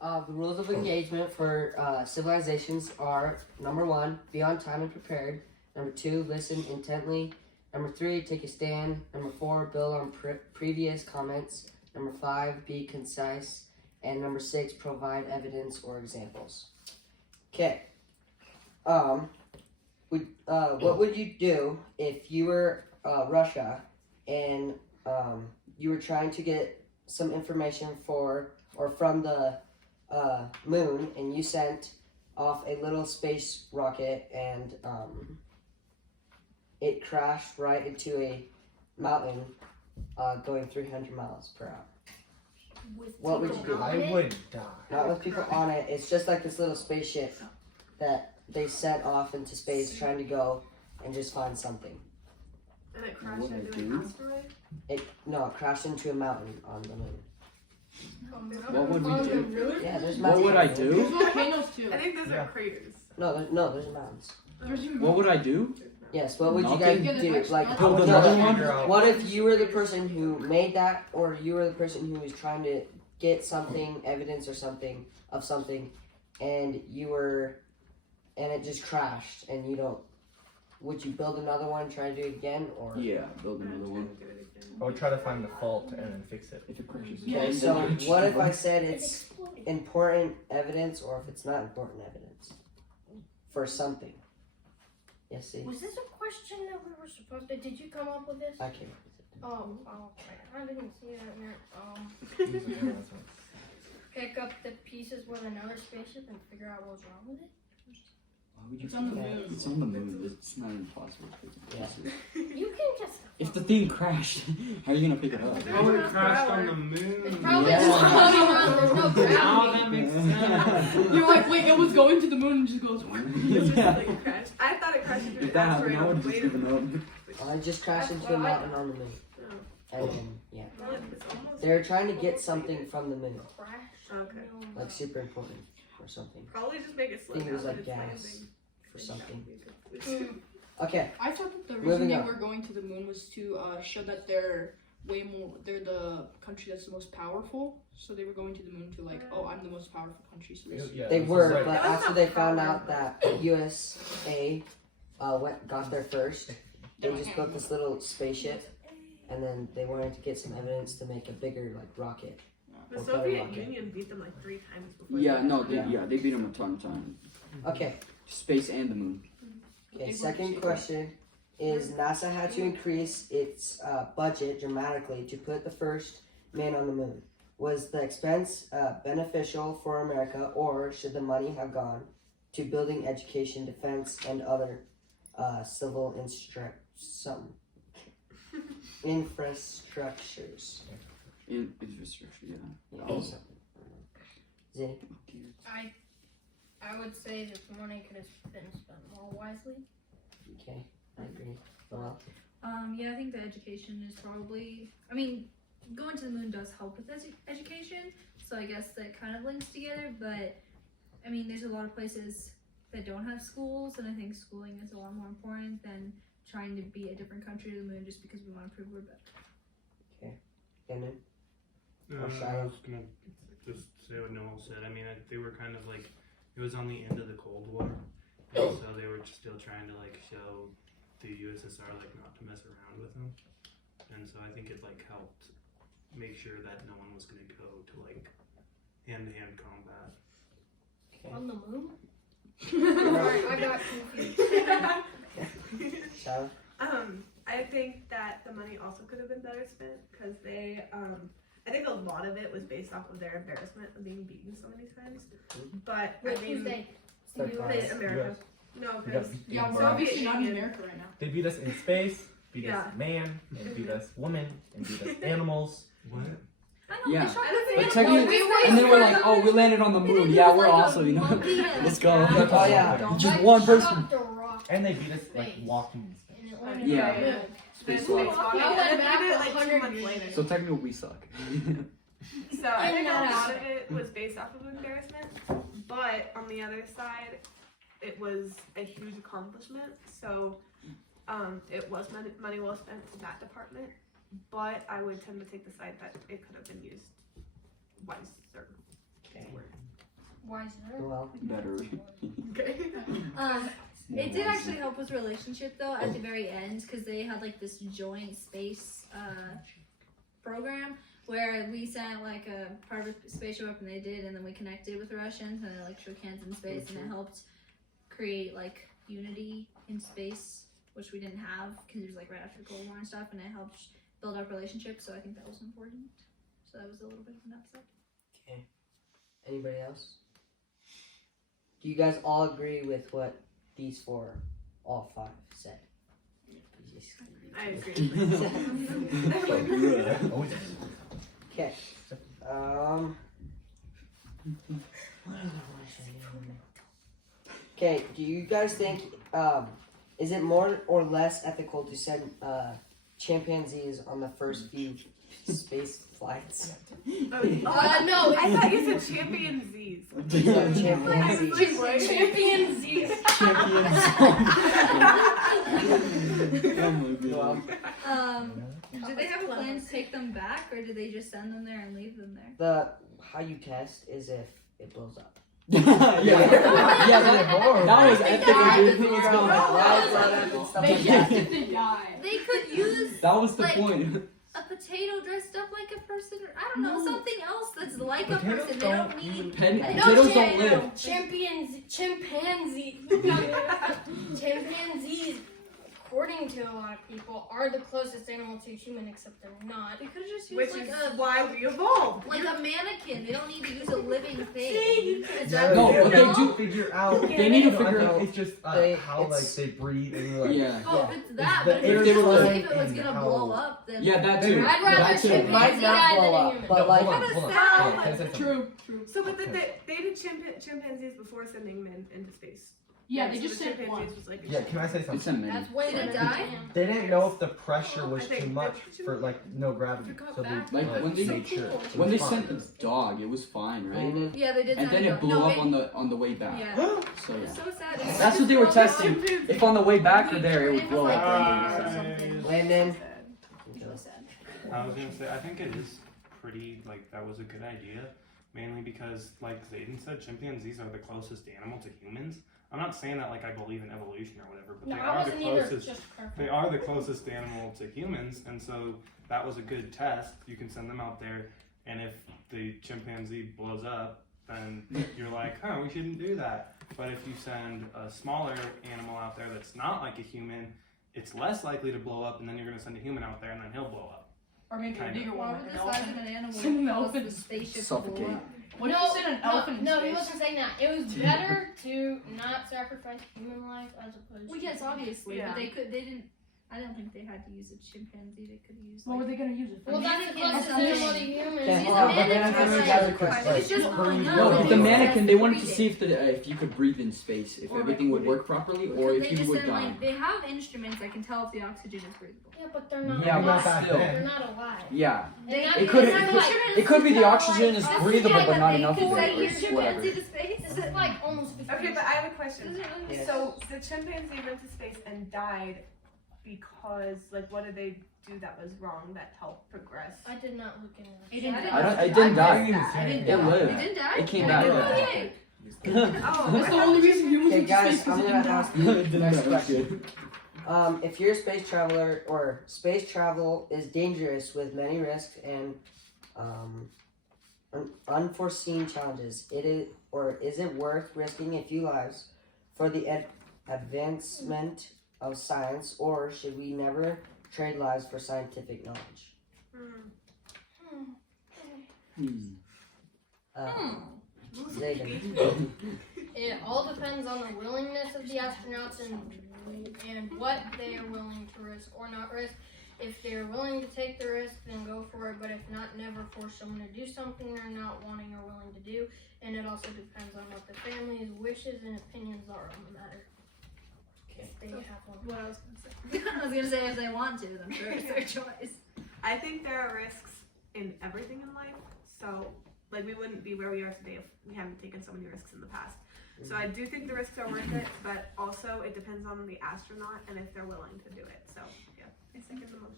The rules of engagement for civilizations are: number 1, be on time and prepared. Number 2, listen intently. Number 3, take a stand. Number 4, build on previous comments. Number 5, be concise. And number 6, provide evidence or examples. Okay. What would you do if you were Russia and you were trying to get some information from the moon, and you sent off a little space rocket and it crashed right into a mountain going 300 miles per hour? What would you do? I would die. Not with people on it. It's just like this little spaceship that they sent off into space trying to go and just find something. And it crashed into an asteroid? It crashed into a mountain on the moon. What would we do? Really? Yeah, there's What mountains. would I There's do? volcanoes too. I think those are craters. No, there's mountains. What would I do? Yes, what would you guys Nothing. do? Like, Build no, another no, one? what if you were the person who made that, or you were the person who was trying to get something, evidence or something, of something, and it just crashed, and you don't, would you build another one, try to do it again, or? Yeah, build another one. I would try to find the fault and then fix it. If it crashes. Okay, so what if I said it's important evidence, or if it's not important evidence for something? Yes, see? Was this a question that we were supposed to? Did you come up with this? I can't. Oh, I didn't see that in there. Pick up the pieces with another spaceship and figure out what's wrong with it. Why would you It's on the Okay. moon. It's on the moon. It's not impossible to pick it Yeah. up. You can just. If the thing crashed, how are you gonna pick it up? Oh, it crashed on the moon. It's probably Yeah. just coming around. There's no Now gravity. that makes sense. You're like, wait, it was going to the moon and just goes. It's just Yeah. like it crashed. I thought it crashed into If an that happened, asteroid I would on have the just way to given the up. moon. I just crashed into a mountain on the moon. And then, yeah. Well, it's almost They're trying to get something from the moon, Crash. Okay. No. like super important or something. probably just make it slow I think it was down like when it's gas landing. or something. Mm. Okay, I thought that the Moving reason they on. were going to the moon was to show that they're they're the country that's the most powerful. So they were going to the moon to like, oh, I'm the most powerful country. So this Yeah, they this is were, right. but That was after not they found power. out that USA got there first, they just built this little spaceship, and then they wanted to get some evidence to make a bigger like rocket. The Or Soviet better Union beat them like 3 times before. Yeah, they no, got they, there. yeah, they beat him a ton of time. Okay, Space and the moon. okay. Second question is: NASA had to increase its budget dramatically to put the first man on the moon. Was the expense beneficial for America, or should the money have gone to building education, defense, and other civil infrastructures? Infrastructure, yeah. Yeah, Zinni? I would say that the money could have been spent more wisely. Okay, I agree. Well, Yeah, I think the education is probably. I mean, going to the moon does help with education, so I guess that kind of links together. But I mean, there's a lot of places that don't have schools, and I think schooling is a lot more important than trying to be a different country to the moon just because we want to prove we're better. and then I was gonna just say what Noel said. I mean, they were kind of like, it was on the end of the Cold War, and so they were still trying to like show the USSR like not to mess around with them, and so I think it like helped make sure that no one was gonna go to like hand-to-hand combat. okay. On the moon? Sorry, I got confused. Shadow? I think that the money also could have been better spent because they, I think a lot of it was based off of their embarrassment of being beaten so many times. But Wait, I mean, who's they? Third You party. they- America. No, because Yeah, we're Soviet obviously not in Union. America right now. They beat us in space, beat Yeah. us man, and beat us woman, and beat us animals. What? I know. Yeah. They shot I don't the think But it's technically, and they were like, oh, we landed on the moon. Yeah, we're also, you know, let's go. Oh, yeah. Just one person. Shot the rock And they beat us like Space. walking in space. and it landed Yeah. on the moon. Space Space walk. walk. I And went then back they did it like 100 2 months years. later. So technically, we suck. So I think a that lot out. of it was based off of embarrassment, but on the other side, it was a huge accomplishment. So it was money well spent in that department, but I would tend to take the side that it could have been used wiser. Okay. wiser. Well, Better. Okay. It did actually help with relationship though at the very end because they had like this joint space program where we sent like a part of a spaceship up and they did, and then we connected with the Russians and they like shook hands in space, and it helped create like unity in space, which we didn't have because it was like right after the Cold War and stuff, and it helped build up relationships. So I think that was important. So that was a little bit of an upset. okay. Anybody else? Do you guys all agree with what these four, all five, said? I agree. Okay. Okay. Do you guys think is it more or less ethical to send chimpanzees on the first few space flights? No. No. I thought you said chimpanzees. Chimpanzees. Chimpanzees. Well, Do they have a plan to take them back, or do they just send them there and leave them there? the how you test is if it blows up. yeah, that was epic, dude. Everything is going like lights on it and stuff like that. They die. They could use That was the Like- point. a potato dressed up like a person, or I don't know, something else that's like a Potatoes person. They don't don't need. Potatoes don't live. Chimpanzees, according to a lot of people, are the closest animal to human, except they're not. They could have just Which used like is a why we evolved. mannequin. They don't need to use a living thing. No, but they do. figure out. They need to I figure think out. it's just how like it's- they breathe and like. Yeah. Oh, it's that. The But air if it was flow if it was and gonna how- blow up, then Yeah, that too. I'd rather That too. It might chimpanzee not die blow than a up, human. but No, like hold on, Kinda hold on. sad. Hold on, can I say something? True. So, but they did chimpanzees before sending men into space. Yeah, they So just the sent chimpanzees one. was like a Yeah, can I say It's something? a mini. That's way Did it better die? than They didn't know if the pressure was I think too much that's- for like no gravity, so they Back. Like, when they- made sure. it When was they fine. sent the dog, it was fine, right? and yeah, they did. And send then a it dog. blew No, up on the way back. Yeah. So It's yeah. so sad. That's what they were testing. If on the way back or there, it would blow up. Landon. So sad. I was gonna say, I think it is pretty, like, that was a good idea, mainly because, like Zayden said, chimpanzees are the closest animal to humans. I'm not saying that, like, I believe in evolution or whatever, but No, they I are the wasn't either. closest, Just clarifying. they are the closest animal to humans, and so that was a good test. You can send them out there, and if the chimpanzee blows up, then you're like, huh, we shouldn't do that. But if you send a smaller animal out there that's not like a human, it's less likely to blow up, and then you're gonna send a human out there, and then he'll blow up. Or maybe a Kinda. bigger Why one, would like the an size of elephant. an animal Send an cause elephant. the spaceship to Suffocate. blow up? What if you send an elephant in No, he space? wasn't saying that. It was better to not sacrifice human life as opposed Well, to. yes, obviously, Yeah. but they didn't. I don't think they had to use a chimpanzee. They could use. What Like, were they gonna use it for? Well, that's the mannequin or closest animal to something. humans. Okay, He's hold a on, we're gonna mannequin. ask you guys a question. It's just blowing up. No, but the They mannequin, they wanted to breathe see it. if you could breathe in space, if Or everything would record work properly, Could or they if you just would send, die. like, they have instruments that can tell if the oxygen is breathable. Yeah, but they're not Yeah, alive. but still. They're not alive. Yeah, They're not- it could they're not alive. it could be the oxygen is This breathable, like but a not big enough of Could it, they or use whatever. chimpanzee to space? This is like almost 50 Okay, but I have a question. Yes. So the chimpanzee went to space and died because, like, what did they do that was wrong that helped progress? I did not look into It that. didn't It didn't die. I didn't It die. lived. It didn't die. It came Oh, back. yay. Oh, That's the only reason humans Okay, went to space guys, because I'm it gonna didn't ask die. you It the didn't next die, question. If you're a space traveler or space travel is dangerous with many risks and unforeseen challenges, is it worth risking a few lives for the advancement of science, or should we never trade lives for scientific knowledge? Zayden. It all depends on the willingness of the astronauts and what they are willing to risk or not risk. If they're willing to take the risk, then go for it. But if not, never force someone to do something they're not wanting or willing to do. And it also depends on what the family's wishes and opinions are on the matter. Okay. If they have one. What I was gonna say. I was gonna say if they want to, then sure, it's their choice. I think there are risks in everything in life. So, like, we wouldn't be where we are today if we hadn't taken so many risks in the past. So I do think the risks are worth it, but also it depends on the astronaut and if they're willing to do it. So, yeah, I second the motion.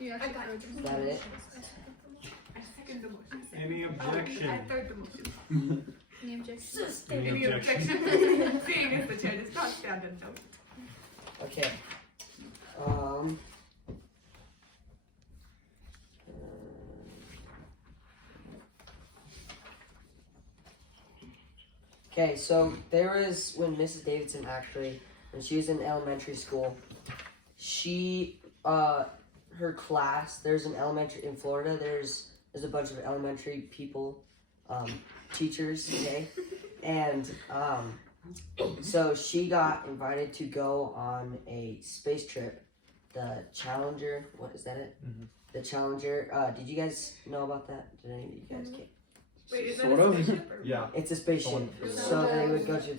You I got it. actually Is that it? I second second the motion. Any objection? I third the motion. Any objections? Any Any objection? objection? Seeing as the chair does not stand and don't. Okay. Okay, so there was when Mrs. Davidson actually, when she was in elementary school, she, her class, there's an elementary, in Florida, there's a bunch of elementary people, teachers, okay? And, so she got invited to go on a space trip, the Challenger, what is that it? Mhm. The Challenger, did you guys know about that? Did any of you guys get? Wait, is that Sort a of. spaceship? Or Yeah. It's a spaceship, Someone- so they would go to,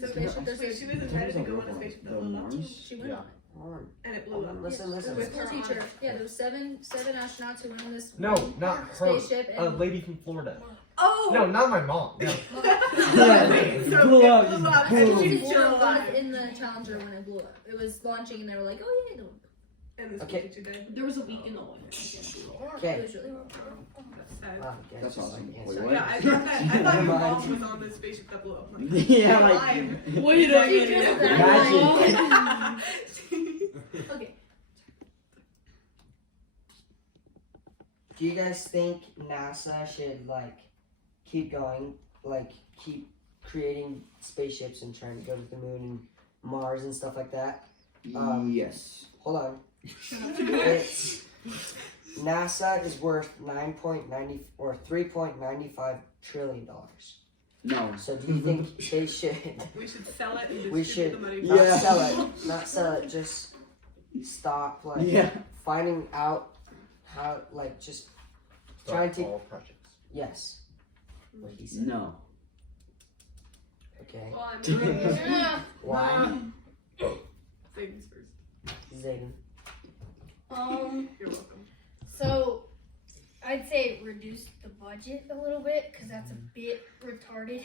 So, Spaceship, there's wait, she was invited to go on a spaceship that blew up, She went Yeah. on it. hold on, and it hold blew on, up. listen, It listen. was a With school her on teacher. it. Yeah, there was seven astronauts who went on this No, not her. spaceship A and lady from Florida. Oh! No, not my mom. No. Wait, so Blew it up, blew up, boom. and two she's people still were alive. in the Challenger when it blew up. It was launching and they were like, oh yeah, And the school Okay. teacher did. There was a leak in the oil. Okay. it was really That's sad. Wow, you guys That's just, awesome. like, Wait, answered. what? Yeah, I thought your Never mom mind. was on the spaceship that blew up. Like, Yeah, alive. like. Wait a Like, minute. Imagine. Okay. Do you guys think NASA should like keep going, like keep creating spaceships and trying to go to the moon and Mars and stuff like that? Yes. Hold on. It's NASA is worth 9.90 or 3.95 trillion dollars. No. So do you think they should We should sell it and We distribute should the money. not Yeah. sell it, not sell it, just stop like Yeah. finding out how like just trying to all projects. yes. What he said. No. Okay. Well, I'm doing Why? things first. Zayden. You're welcome. So I'd say reduce the budget a little bit because that's a bit retarded.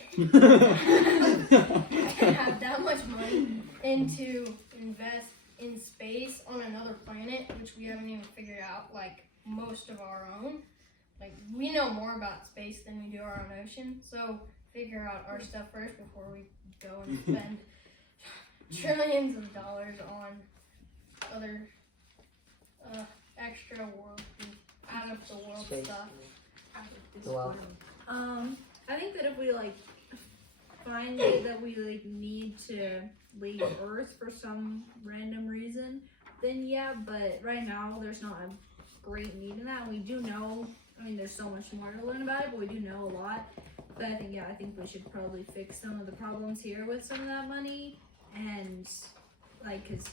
To have that much money and to invest in space on another planet, which we haven't even figured out like most of our own. Like we know more about space than we do our own ocean, so figure out our stuff first before we go and spend trillions of dollars on other extra world, out of the world Space. stuff. Well, I think that if we like find that we like need to leave Earth for some random reason, then yeah. But right now, there's not a great need in that. And we do know. I mean, there's so much more to learn about it, but we do know a lot. But I think we should probably fix some of the problems here with some of that money, and like, cause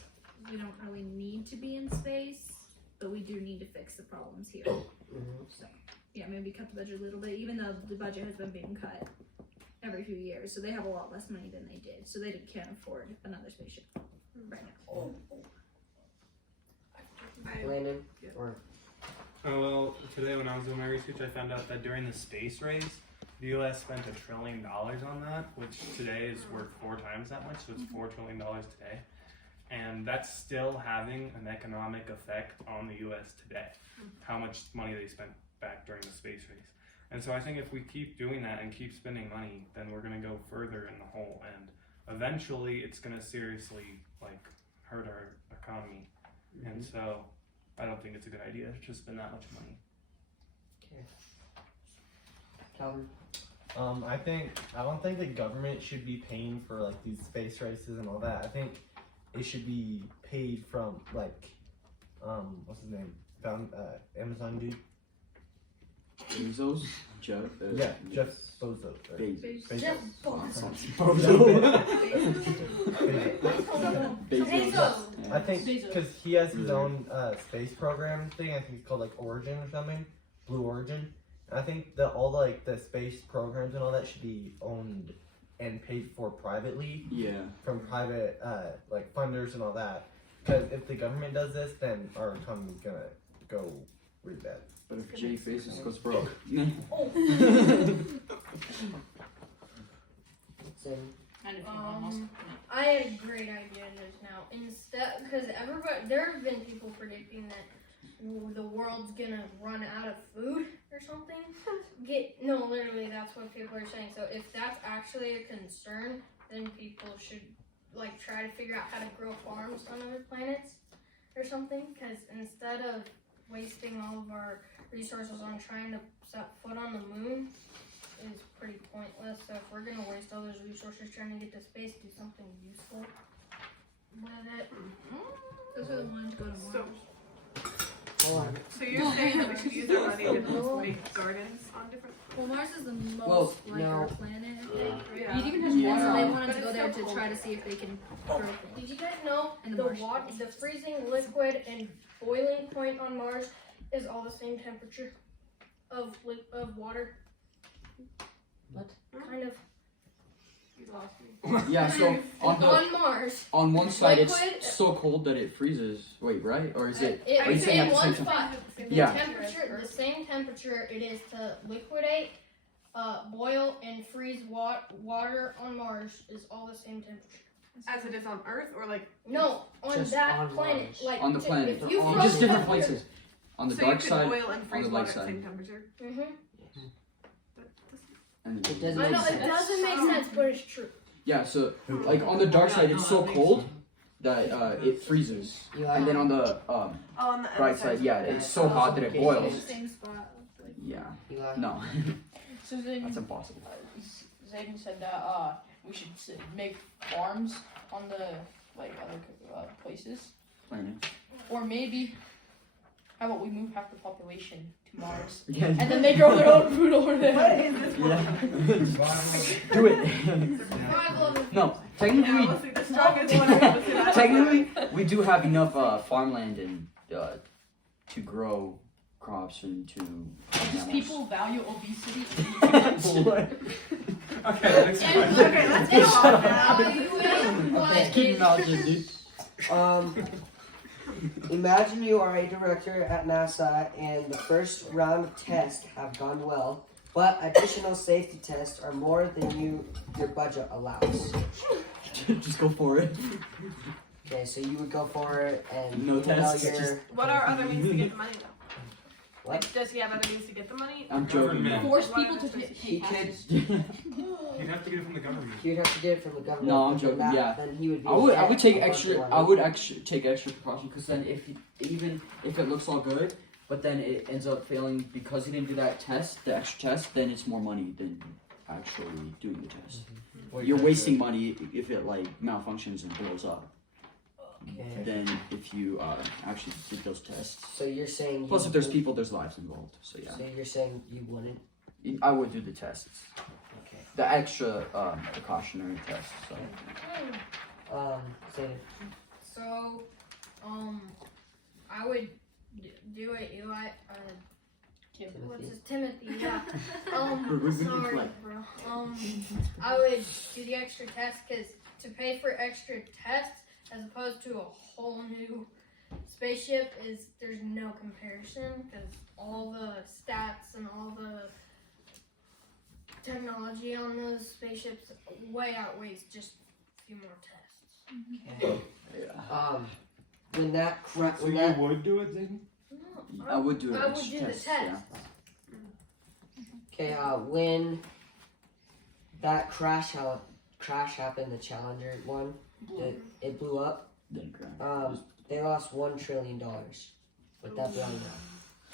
we don't really need to be in space, but we do need to fix the problems here. So yeah, maybe cut the budget a little bit, even though the budget has been being cut every few years, so they have a lot less money than they did, so they can't afford another spaceship right now. Landon Yeah. or Oh, well, today when I was doing my research, I found out that during the space race, the U.S. spent $1 trillion on that, which today is worth 4 times that much, so it's $4 trillion today. And that's still having an economic effect on the U.S. today, how much money they spent back during the space race. And so I think if we keep doing that and keep spending money, then we're going to go further in the hole, and eventually it's going to seriously like hurt our economy. And so I don't think it's a good idea to spend that much money. Calvin. I don't think the government should be paying for like these space races and all that. I think it should be paid from like, what's his name? Amazon dude. Bezos? Jeff? Yeah, Jeff Bezos. Or Bezos. Jeff Bezos. I think because he has his own space program thing. I think it's called like Origin or something, Blue Origin. And I think that all like the space programs and all that should be owned and paid for privately Yeah. from private like funders and all that. Because if the government does this, then our economy's gonna go really bad. But if Jay Bezos goes broke. Zayden. I had a great idea just now. Instead, because everybody, there have been people predicting that the world's gonna run out of food or something. Literally, that's what people are saying. So if that's actually a concern, then people should like try to figure out how to grow farms on other planets or something. Because instead of wasting all of our resources on trying to set foot on the moon, is pretty pointless. So if we're gonna waste all those resources trying to get to space, do something useful with it. Those are the ones to go to Mars. So, Hold on. so you're saying that we should use our money to just make gardens on different. Well, Mars is the most Well, like no. our planet, I think. Yeah. It even has And water so they on it. wanted But to go it's there still to try to cold. see if they can grow things. Did you guys know And the the Martians. the freezing liquid and boiling point on Mars is all the same temperature of water? What? Kind of. You lost me. Yeah, so On Mars. on one side Liquid- it's so cold that it freezes. Wait, right? Or is it? It Are you is saying in at the one same time? spot. The Yeah. temperature, the same temperature it is to liquidate, boil, and freeze water on Mars is all the same temperature. As it is on Earth, or like. No, on Just that on planet. Mars. Like On the planet. If you On froze Just different temperature- places. On the So dark you could side, boil and freeze the water light at the side. same temperature. and It doesn't I make know it sense. doesn't make sense, but it's true. yeah, so like on the dark side it's so cold that it freezes, Eli, and then on the Oh, on the bright other side, yeah, it's so hot that it boils. Same spot. Like, Yeah, Eli. no, So then that's impossible. Zayden said that we should make farms on the like other places, Planet. or maybe how about we move half the population to Mars Yeah, and then they grow their own food over What there. is this? yeah. Do it. Survival of the No, Yeah, technically, we'll see the strongest one. We'll see that. technically, we do have enough farmland and to grow crops and to. Because people value obesity. What? Okay, next And- question. Okay, let's It's go on now. valuing, but Keep your it's- mouth shut, dude. Imagine you are a director at NASA and the first round of tests have gone well, but additional safety tests are more than your budget allows. Just go for it. Okay, so you would go for it and No even though tests, you're- just- What are other means to get the money though? What? Like, does he have other means to get the money? I'm joking. Government. Force What people are to the pay He could. taxes. You'd have to get it from the government. He would have to get it from the government. No, I'm but then joking, yeah. Then he would be. I would in debt take a bunch of extra. money. I would actually take extra precaution because then even if it looks all good, but then it ends up failing because he didn't do that test, the extra test, then it's more money than actually doing the test. You're wasting money if it like malfunctions and blows up. Okay. Than if you actually did those tests. So you're saying. Plus, you if there's would- people, there's lives involved. So yeah, So you're saying you wouldn't. I would do the tests, Okay. the extra precautionary tests. So. Say So, I would do it, Eli. What's his Timothy? Yeah. Sorry, bro. I would do the extra test because to pay for extra tests as opposed to a whole new spaceship there's no comparison because all the stats and all the technology on those spaceships way outweighs just a few more tests. Yeah. when that cra- So when you that would do it, Zayden? No, I would do it. I would extra do the tests, test. okay when that crash happened, the Challenger one, it blew up. Then crap. They lost $1 trillion with that blowing up.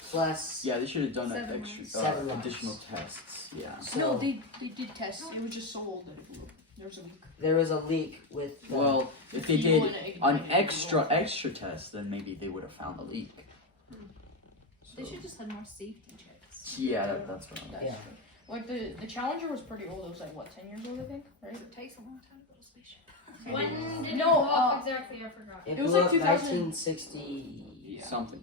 Plus, Yeah, they should have done that 7 extra months. 7 months. additional tests. Yeah. so No, they did tests. It was just so old that it blew. There was a leak. there was a leak with. The, Well, if they Fuel did and it an ignited. extra test, then maybe they would have found the leak. They So- should just have more safety checks. Yeah, that's what I'm. That's Yeah. true. Like the Challenger was pretty old. It was like what, 10 years old, I think, right? It takes a long time to build a spaceship. when did it No, blow up exactly? I forgot. it it was blew like up 2000 1960. Something.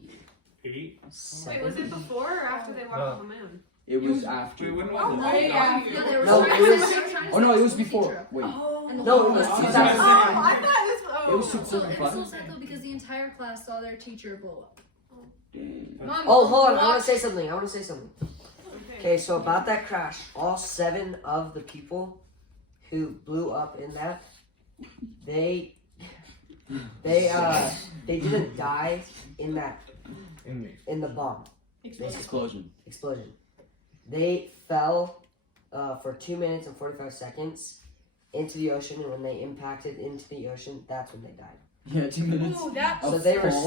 8? Wait, was it before or after they walked on the moon? It was after. Wait, when Oh, was way it? after. Yeah, they were No, trying it to- was- they were trying to Oh no, sell it was the before. truck. Wait. And the No, whole it was class- 2000. Oh, I thought it was. It was So, and 2005. it's so sad though because the entire class saw their teacher blow up. Dang. Mom, Oh, hold on! I want watch- to say something. Okay, so about that crash, all 7 of the people who blew up in that, they didn't die in that In the bomb Explosion. explosion. They fell for 2 minutes and 45 seconds into the ocean, and when they impacted into the ocean, that's when they died. Yeah, 2 minutes. Ooh, that's So they were